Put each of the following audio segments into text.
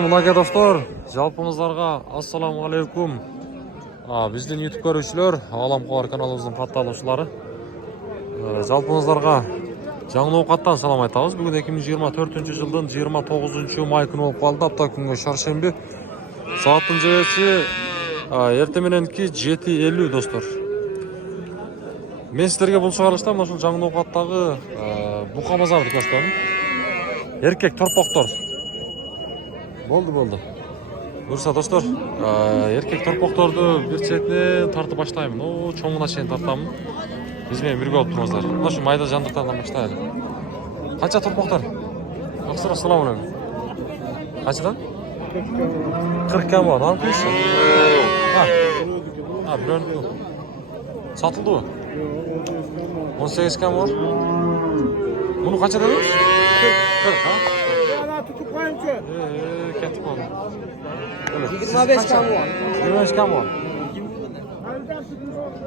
Мынакей достор, жалпыңыздарга ассаламу алейкум. Биздин YouTube көрүүчүлөр, Алам Кубар каналыбыздын катталуучулары. Жалпыңыздарга жаңы ноокаттан салам айтабыз. Бүгүн 2024 жылдын 29 май күнү болуп калды. Апта күнгө шаршемби. Сааттын жебеси эртең мененки 7:50 достор. Мен сиздерге бул чыгарылышта ушул жаңы ноокаттагы бука базарды көрсөтөм. Эркек торпоктор. Болды. Бурса достор, эркек торпокторду бир четинен тартып баштайм. Чоңуна чейин тартамын. Биз менен бирге болуп туруңуздар. Мына ушу майда жандыктардан баштайлы. Канча торпоктор? Ассаламу алейкум. Канчадан? 40 кам бар. Алып келиши. Бирөөнү. Сатылдыбы? 18 кам бар. Муну канча дедиңиз? 40, tutup koyunca. Ketip oldu. 25 kam var. 25 kam var.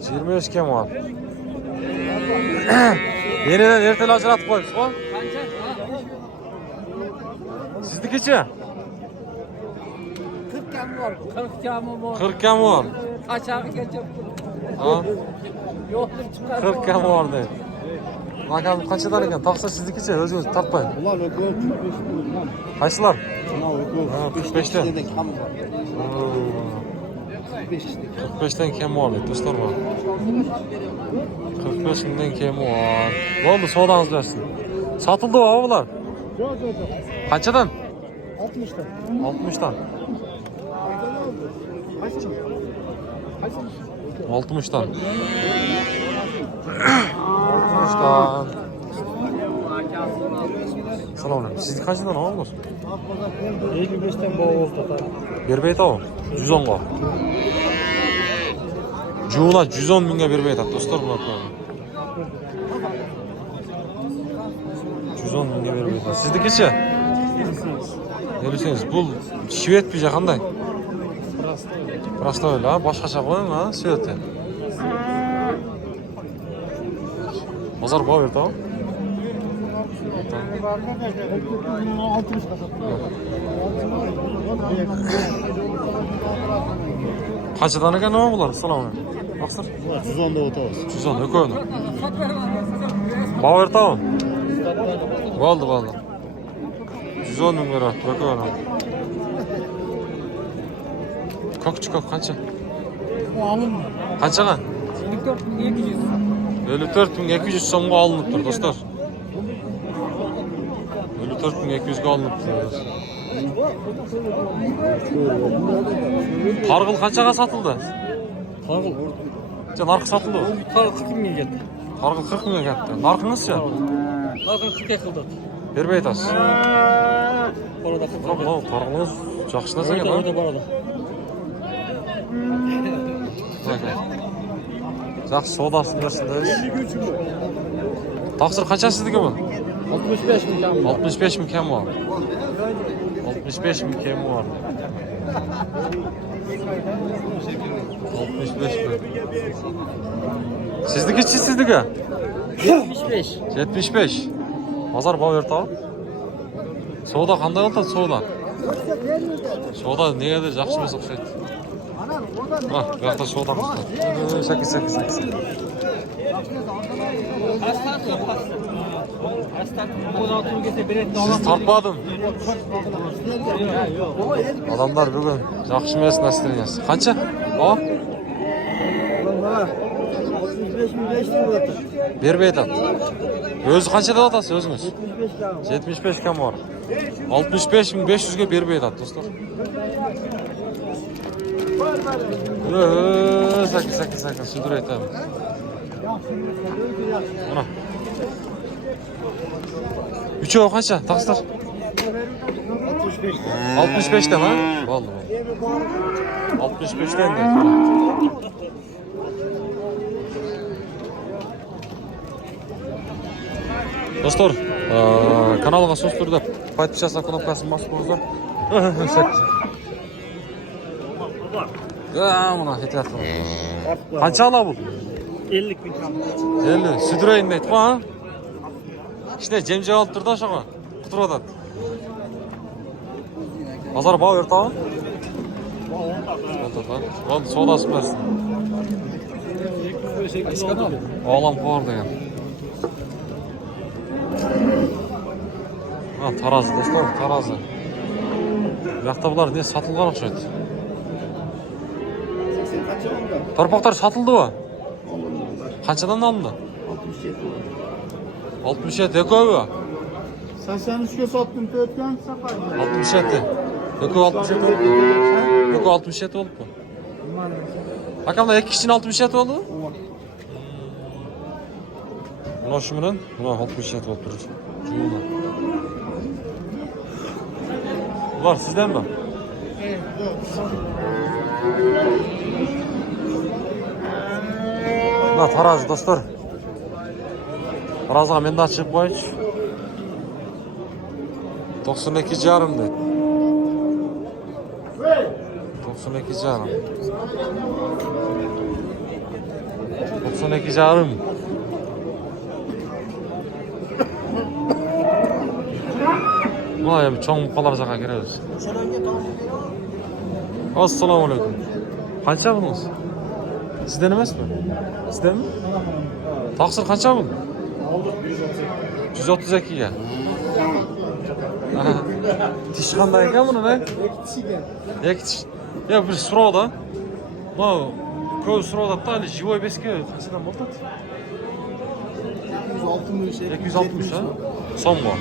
25 kam var. Yeniden ertele ajratıp koyup ko. Sizdikiçi? 40 kam var. 40 kam var. 40 kam var. Aşağı geçip. Yok çıkar. 40 kam var deydi. Bakalım kaçıdan eken? Taksa sizdikiçi özünüz tartmayın. Ulan o 45 milyon. Kaçtılar? 45'ten. 45'ten kem var deydi dostlar bana. 45'inden kemi var. Ne oldu soğudanız versin. Satıldı mı avalar? Yok. Kaçadan? 60'tan. 60'tan. 60'tan. 60'tan. Selamünaleyküm. Siz kaçtan aldınız? 55'ten boğaz tutar. Bir beyt o. 110'ga. Cuğuna 110 binge bir beyt at dostlar buna koyalım. 110 binge bir beyt at. Sizdeki çi? Gelirseniz. Bu şivet bir kanday? Burası öyle ha. Başka koyun ha. Şivet. Pazar bağ verdi ha. 60 kasap. Kaçadan eken ne var? Selamünaleyküm. Baksır. 110'da otobüs. 110 ne koyun? Bağ verdi ha. Valdı. 110 bin lira. Ne koyun? Kalk kaça? O alınmıyor. Kaça kan? 54.200. 54.200 so'mga alınıp dur dostlar. 54.200'ga alınıp dur. Targıl kaçaga satıldı? Targıl. Narkı satıldı mı? Targıl 40 milyon geldi. Targıl 40 milyon geldi. Narkınız ya? Targıl 40 yakıldı. Bir beyt az. Orada 40 milyon. Tamam, targılınız жақшыласа екен. Orada barada. Жақсы содасын берсіндер. Тақсыр қанша сіздікі бұл? 65 milyon. 65 bin kem var. 65 bin kem var. 65 bin. Sizdiki çi sizdiki? 75. 75. Pazar bağ verdi abi. Soğuda qanday oldu soğuda? Soğuda negedir жақсы емес ұқсайды. Bu yakta soğudan mısın? Sakın. Siz tartmadın. Adamlar bugün жақсы емес настроениесі. Қанша? О? 65 Бербей айтады. Өзі қаншадан атасы өзіңіз? 75 кам бар. 65.500'ge бербей айтады достар. Sakın sürdür aytам. Ana. Üçü kaça? Takslar. 65'ten ha? Vallahi. 65'ten de. Dostlar, kanalga söz turda подписаться кнопкасын басып қойыңыздар. Мына кетіп жатыр. Қанша ала бұл? 50 bin. 50. Südüreyim deydi ha? İşte cemce alıp durdu aşağı. Kuturada. Pazar bağ örtağın. Oldu sodası versin. Oğlan kovardı yani. Ha tarazı dostlar, tarazı. Yakta bular ne satılgan okşaydı. Torpaklar satıldı mı? Kaçadan alındı? 67 ekoyu mu? 83'e sattım Tötken Safari. 67. Eko 67 olup mu? Eko 67 olup mu? Bakalım iki kişinin 67 oldu. Buna şu bilen? Buna 67 olup durur. Cumhurda. Bunlar sizden mi? Buna tarazı dostlar. Tarazıға men de açıp koyuş. 92 yarım dedi. 92 yarım. 92 yarım. Buna ya bir çoğun bukalar zaka gireriz. Assalamu alaikum. Kaça bunuz? Sizden emas mi? Sizden mi? Taksir kaça bunun? 132 ga. Tish qanday ekan buni, ne? Ikki tish. Ya bir suroqda. Bu ko'p suroqda hali живой beska qanchadan bo'ladi? 260 ha? So'm bor.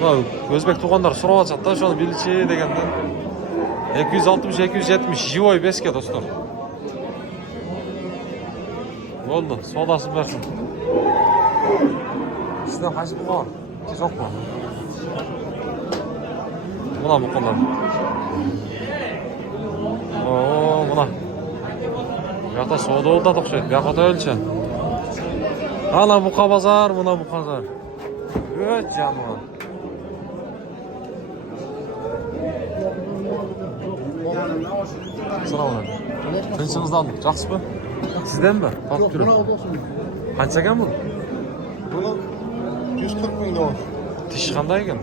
Bu o'zbek tug'anlar so'rab olsa-da, shuni bilchi deganda 260 270 живой beska do'stlar. Bo'ldi, sodasi bersin. Sizden qaysi bor? Tezroq bor. Buna bu kadar. Oo, buna. Bu yoqda savdo oldi o'xshaydi. Bu yoqda o'lcha. Ana bu bazar, buna bu pazar. Öt canım. Assalomu alaykum. Tinchingizdan yaxshimi? Sizdanmi? Topib turing. Qancha ekan bu? Bunu 140 bin lira. Tish qanday ekan?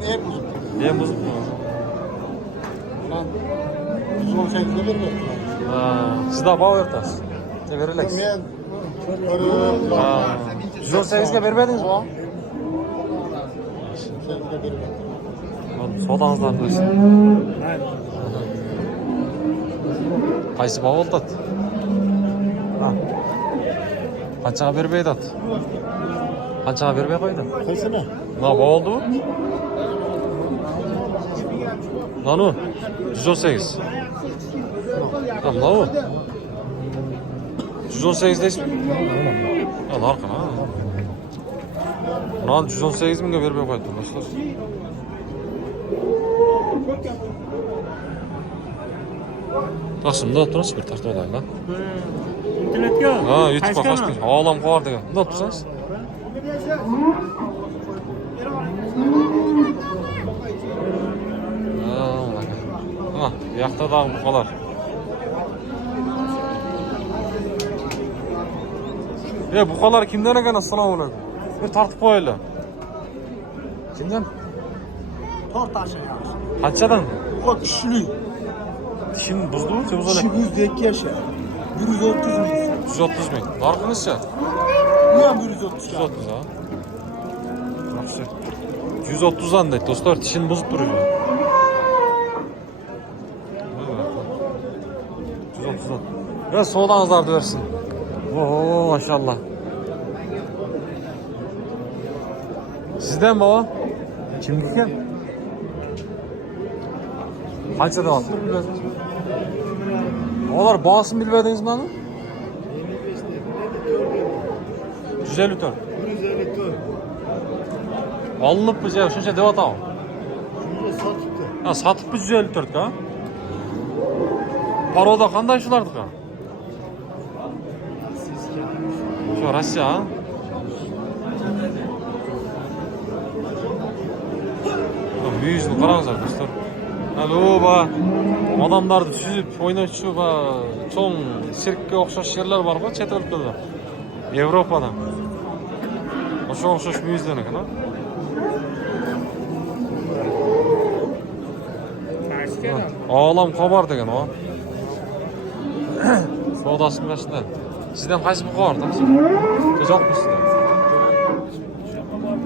Ne yapıyorsun? Ne buzuk mu? Ulan 118 lira vermiyor. Siz daha bağ örtəsiz. Ne verilək? Ben 118'e vermediniz mi? 118'e vermedim. Sodanızdan dönsün. Qaysi bağ oldu? Qanchaga bermeydi at? Qanchaga bermey qo'ydi? Kaysana? Buna bağ oldu mu? Nanu? 118. Tamam lan o. 118 deyiz mi? Al arkana ha. Buna 118 minge vermey qo'ydi dostlar. Taşım da otururuz bir tartı olayım lan. İnternetke? Ha, YouTube'a kaçtın. Ağlam kovar degan. Ne otursanız? Ha, yakta da bu kadar. Bu kadar kimden ekan? Assalomu alaykum. Bir tartib qo'yaylar. Kimden? Tort aşağı. Qanchadan? O kişili. Tishini buzdimi? Kişi buzdu 2 yaşa. 130 bin. 130 ming. Narxinizcha? Niye 130? 130 ha. Yaxshi. 130'dan deydi do'stlar, tishini buzib turibdi. 130'dan. Biraz soğudanızlar versin. Oo maşallah. Sizden baba? Kimdiki? Qancha deyapsiz bilmadingiz mi? Olar bağısını bilmediniz mi hanım? 154. 154. Alınıp mı? Şunca devat al. Şunu satıptı. Ha, satıp mı 154 ha? Paroda qanday shulardi ha? Şu Rossiya ha? Müyüzünü qarаңызlar dostlar. Alo ba. Adamlardı süzüp oynayışı ba. Çoğun sirkке o'xshash yerler var mı? Chet o'lkada. Yevropada. Şu okşaş müyüzden ekan ha? Ağlam kabar degen o. Sodasının başında. Sizden kaç bu kabar da? Çok mu sizden?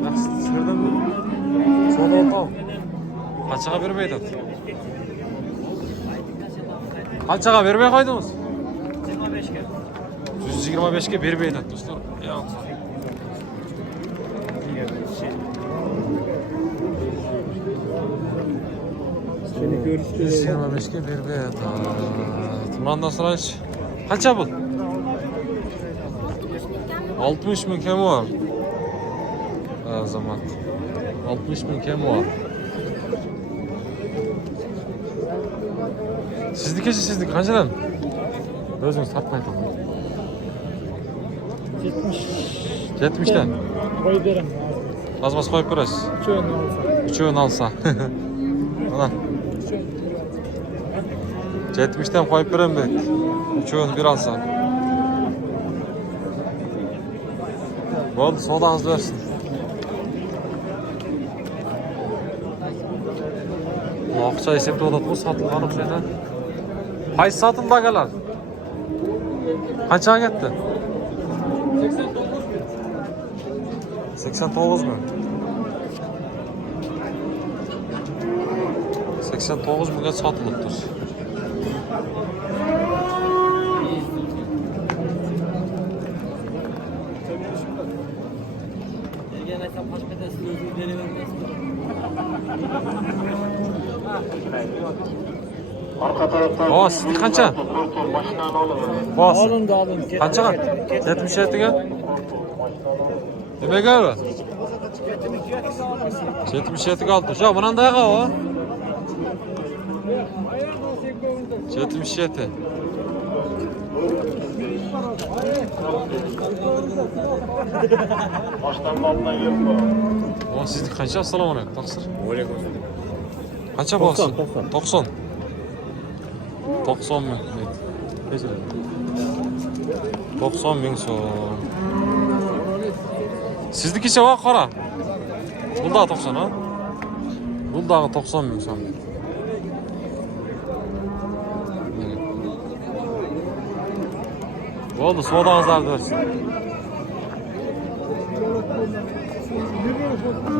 Nasıl? Sizden mi? Soda ortam. Kaçağa vermeyi dat. Kaçağa vermeye koydunuz? 125'e vermeyi dat dostlar. Ya. 125'e vermeye dat. Bundan sonra hiç. Kaça bu? 60 bin kemi var. O zaman. 60 bin kemi var. Sizdik kançadan? Özünüz satmayın. 70'ten. Koy verim. Az koyup biraz. Üçüğünü alsa. Ana. 70'ten koyup verem de. Üçüğünü bir alsa. Oldu, sodanızı versin. Bu akça esepte odat bu satılgan okşayda. Hayır satıldı agalar. Kaçağa gitti? 89 mu? 89 milyon satılıktır. O siz kaça? Bas. Alın. Kaça kat? 77'ge? Demek abi? 77'ge altı. Şu bundan da yağı o. 77. O sizlik kaça? Assalamu alaikum. Taksir. Kaça bolsun? 90. 90 bin. 90 bin so'm. Siznikicha va qora. Bunda 90 ha? Bunda 90 bin so'm. Bo'ldi, savdongizni bersin.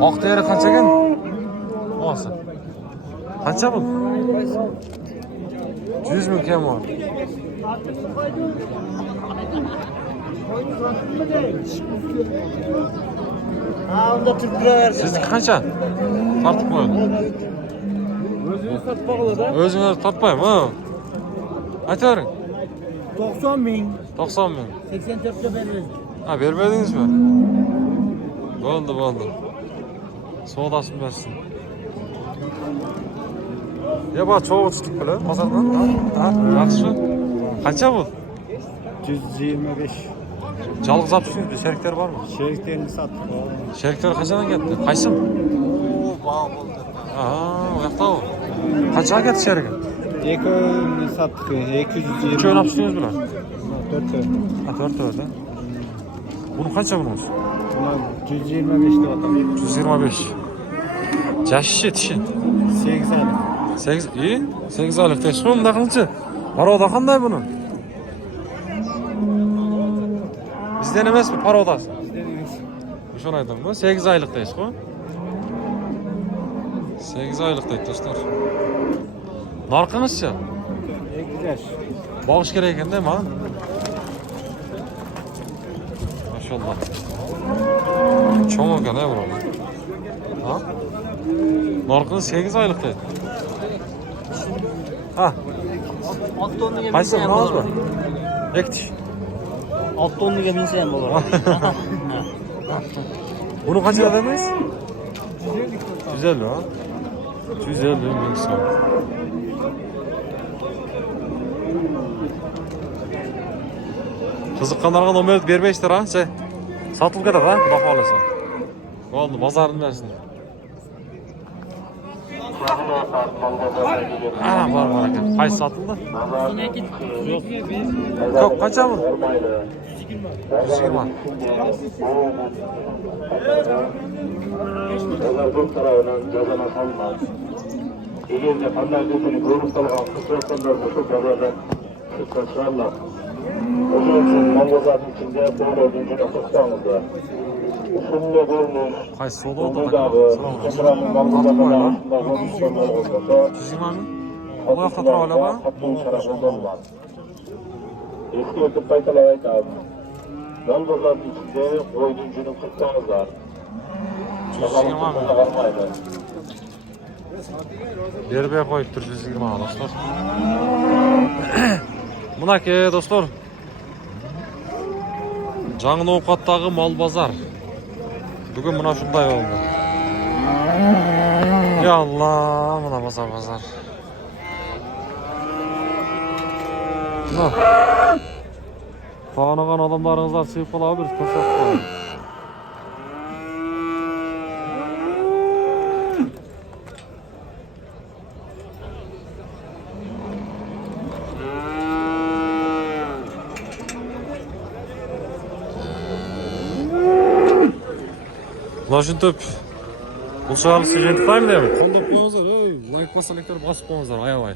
Oq teri qanchaga? Olsin. Qancha bu? 100 bin kem var. Onda Türk lira versin. Sizniki qancha? Tartib qo'ying. Özünüz satpaqlı da. O'zingiz topmaymi? Ha. Aytavering. 90 bin. 90 bin. 84'te veririz. Ha, bermedingizmi? Bo'ldi. Savdasini bersin. Ya bak çok uçtuk bile pazardan. Ha, yaxshi. Qancha bu? 125. Jalg'iz olib chiqdingiz, sheriklar bormi? Şeriklerini sattık. Sheriklar qachon ketdi? Qaysi? Oo, bağ oldu. Aha, o yoqda u. Qachon ketdi sherigi? Eko'ni sattık. 220. Uch o'ynab chiqdingiz bilan? 4. Ha, 4 o'rda. Buni qancha bunimiz? Bunlar 125 de adam. 125. Jashi tishi. 8 aylık. 8 oylik tesh qo'yimda qilchi. Paroda qanday buni? Bizden emasmi parodasi? Shuni aytaman, 8 oylik tesh qo'y. 8 oylik deydi do'stlar. Narxingizchi? 2 yaş. Bağış kerak ekan değil mi ha? Maşallah. Çoğun ekan ha bura. Ha? Narxini 8 oylik deydi. Ha. 6 tonluga Qaysi binsa ham biroz bo'lar. bu? Ektish. 6 tonluga binsa ham bo'lar. Buni qancha deymiz? 150 ha? 150 ming so'm. Qiziqqanlarga nomer bermaysizlar ha? Sotilib ketadi ha, xudo xolasa. Bo'ldi, bozorini bersin. Ha, bor ekan. Qaysi sotildi? Ko'p qancha bu? 120. Nazarбек tarafından cazana salınmaz. Eğer de kanlar gözünü görüp kalan kısırsanlar bu pazardan kısırsanlar. O zaman mangazatın içinde böyle ödüncünü kutsanızlar. Usulüne görünüş, Hay solo da Umudabı, Kekra'nın mangazatın arasında konuşmalar olmasa, 120 mi? O yakta tura öyle ba? Hakkın şarafı olmaz. Eski ötüp paytalar aytağım. Mangazatın içinde ödüncünü kutsanızlar. 120 mi? Varmaydı. Berbeye koyup dur 120 dostlar. Mınaki dostlar. Жаңы Ноқаттағы мал базар. Бүгін мына шундай oldu. Ya Allah, мына базар. Мына. Tanıgan adamlarınızlar sıyıp kala bir koşak koyun. Ушинтип бұл шағын сүйген тұтайым деймін. Қолдап қойыңыздар, лайк басалектер басып қойыңыздар, аябай.